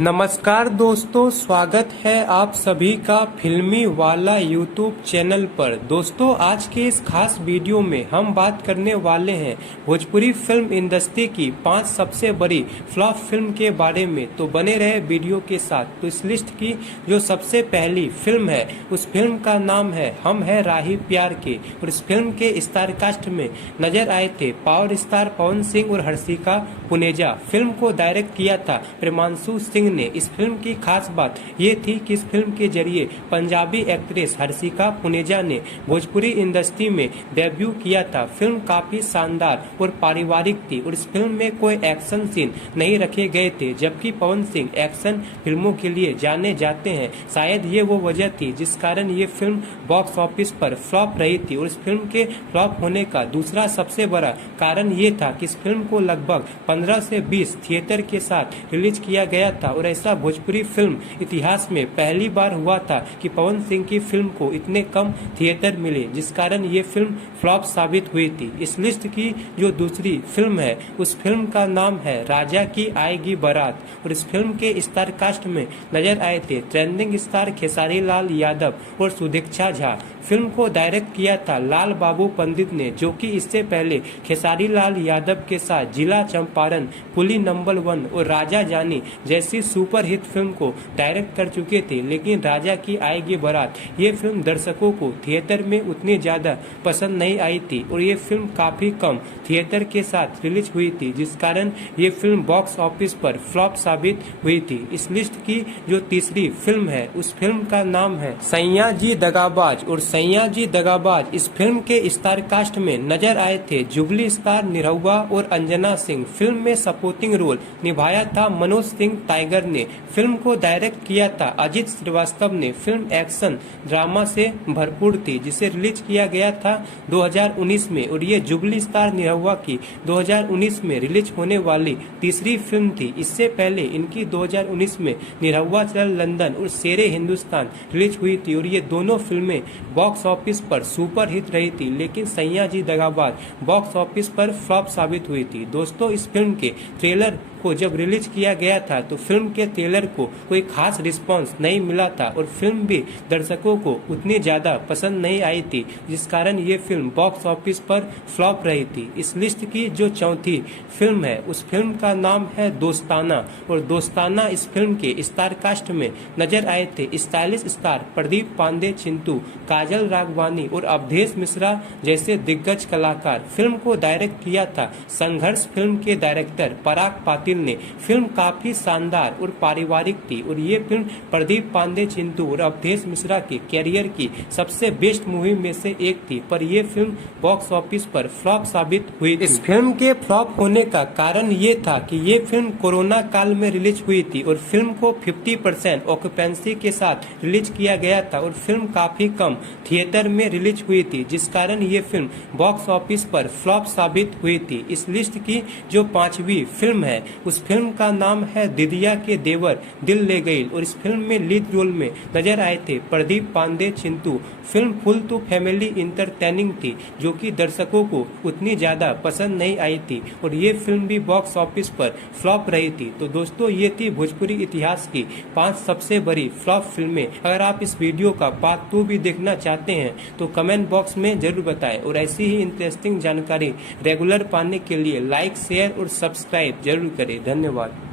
नमस्कार दोस्तों, स्वागत है आप सभी का फिल्मी वाला यूट्यूब चैनल पर। दोस्तों, आज के इस खास वीडियो में हम बात करने वाले हैं भोजपुरी फिल्म इंडस्ट्री की 5 सबसे बड़ी फ्लॉप फिल्म के बारे में। तो बने रहे वीडियो के साथ। तो इस लिस्ट की जो सबसे पहली फिल्म है उस फिल्म का नाम है हम है राही प्यार के। और इस फिल्म के स्टार कास्ट में नजर आए थे पावर स्टार पवन सिंह और हर्षिका पुनेजा। फिल्म को डायरेक्ट किया था प्रेमांशु सिंह ने। इस फिल्म की खास बात ये थी कि इस फिल्म के जरिए पंजाबी एक्ट्रेस हर्षिका पुनेजा ने भोजपुरी इंडस्ट्री में डेब्यू किया था। फिल्म काफी शानदार और पारिवारिक थी और इस फिल्म में कोई एक्शन सीन नहीं रखे गए थे, जबकि पवन सिंह एक्शन फिल्मों के लिए जाने जाते हैं। शायद ये वो वजह थी जिस कारण ये फिल्म बॉक्स ऑफिस पर फ्लॉप रही थी। और इस फिल्म के फ्लॉप होने का दूसरा सबसे बड़ा कारण ये था कि इस फिल्म को लगभग 15 से 20 थिएटर के साथ रिलीज किया गया था। और ऐसा भोजपुरी फिल्म इतिहास में पहली बार हुआ था कि पवन सिंह की फिल्म को इतने कम थिएटर मिले, जिस कारण ये फिल्म फ्लॉप साबित हुई थी। इस लिस्ट की जो दूसरी फिल्म है उस फिल्म का नाम है राजा की आएगी बारात। और इस फिल्म के स्टार कास्ट में नजर आए थे ट्रेंडिंग स्टार खेसारी लाल यादव और सुदीक्षा झा। फिल्म को डायरेक्ट किया था लाल बाबू पंडित ने, जो कि इससे पहले खेसारी लाल यादव के साथ जिला चंपारण, पुली नंबर 1 और राजा जानी जैसी सुपर हिट फिल्म को डायरेक्ट कर चुके थे। लेकिन राजा की आएगी बारात ये फिल्म दर्शकों को थिएटर में उतनी ज्यादा पसंद नहीं आई थी और ये फिल्म काफी कम थिएटर के साथ रिलीज हुई थी, जिस कारण ये फिल्म बॉक्स ऑफिस पर फ्लॉप साबित हुई थी। इस लिस्ट की जो तीसरी फिल्म है उस फिल्म का नाम है सैया जी दगाबाज। और सैया जी दगाबाज इस फिल्म के स्टार कास्ट में नजर आए थे जुबली स्टार निरहुआ और अंजना सिंह। फिल्म में सपोर्टिंग रोल निभाया था मनोज सिंह टाइगर ने। फिल्म को डायरेक्ट किया था अजित श्रीवास्तव ने। फिल्म एक्शन ड्रामा से भरपूर थी, जिसे रिलीज किया गया था 2019 में। और ये जुबली स्टार निरहुआ की 2019 में रिलीज होने वाली तीसरी फिल्म थी। इससे पहले इनकी 2019 में निरहुआ चल लंदन और शेरे हिंदुस्तान रिलीज हुई थी और ये दोनों फिल्में बॉक्स ऑफिस पर सुपर हिट रही थी। लेकिन सैया जी दगाबाज बॉक्स ऑफिस पर फ्लॉप साबित हुई थी। दोस्तों, इस फिल्म के ट्रेलर को जब रिलीज किया गया था तो फिल्म के ट्रेलर को कोई खास रिस्पांस नहीं मिला था और फिल्म भी दर्शकों को उतनी ज्यादा पसंद नहीं आई थी, जिस कारण ये फिल्म बॉक्स ऑफिस पर फ्लॉप रही थी। इस लिस्ट की जो चौथी फिल्म है उस फिल्म का नाम है दोस्ताना। और दोस्ताना इस फिल्म के स्टार कास्ट में नजर आए थे स्टाइलिश स्टार प्रदीप पांडे, चिंटू, काजल राघवानी और अवधेश मिश्रा जैसे दिग्गज कलाकार। फिल्म को डायरेक्ट किया था संघर्ष फिल्म के डायरेक्टर पराग पाटिल ने। फिल्म काफी शानदार और पारिवारिक थी और ये फिल्म प्रदीप पांडे, चिंटू और अवधेश मिश्रा के कैरियर की सबसे बेस्ट मूवी में से एक थी, पर यह फिल्म बॉक्स ऑफिस पर फ्लॉप साबित हुई थी। इस फिल्म के फ्लॉप होने का कारण ये था कि ये फिल्म कोरोना काल में रिलीज हुई थी और फिल्म को 50% ऑक्यूपेंसी के साथ रिलीज किया गया था और फिल्म काफी कम थिएटर में रिलीज हुई थी, जिस कारण ये फिल्म बॉक्स ऑफिस पर फ्लॉप साबित हुई थी। इस लिस्ट की जो पांचवी फिल्म है उस फिल्म का नाम है दिदिया के देवर दिल ले गई। और इस फिल्म में लीड रोल में नजर आए थे Pradeep Pandey, Chintu. Film full to family entertaining थी, जो कि दर्शकों को उतनी ज्यादा पसंद नहीं आई थी और ये फिल्म भी बॉक्स ऑफिस पर फ्लॉप रही थी। तो दोस्तों, ये थी भोजपुरी इतिहास की 5 सबसे बड़ी फ्लॉप फिल्में। अगर आप इस वीडियो का पार्ट 2 भी देखना चाहते हैं तो कमेंट बॉक्स में जरूर बताएं और ऐसी ही इंटरेस्टिंग जानकारी रेगुलर पाने के लिए लाइक, शेयर और सब्सक्राइब जरूर करें। धन्यवाद।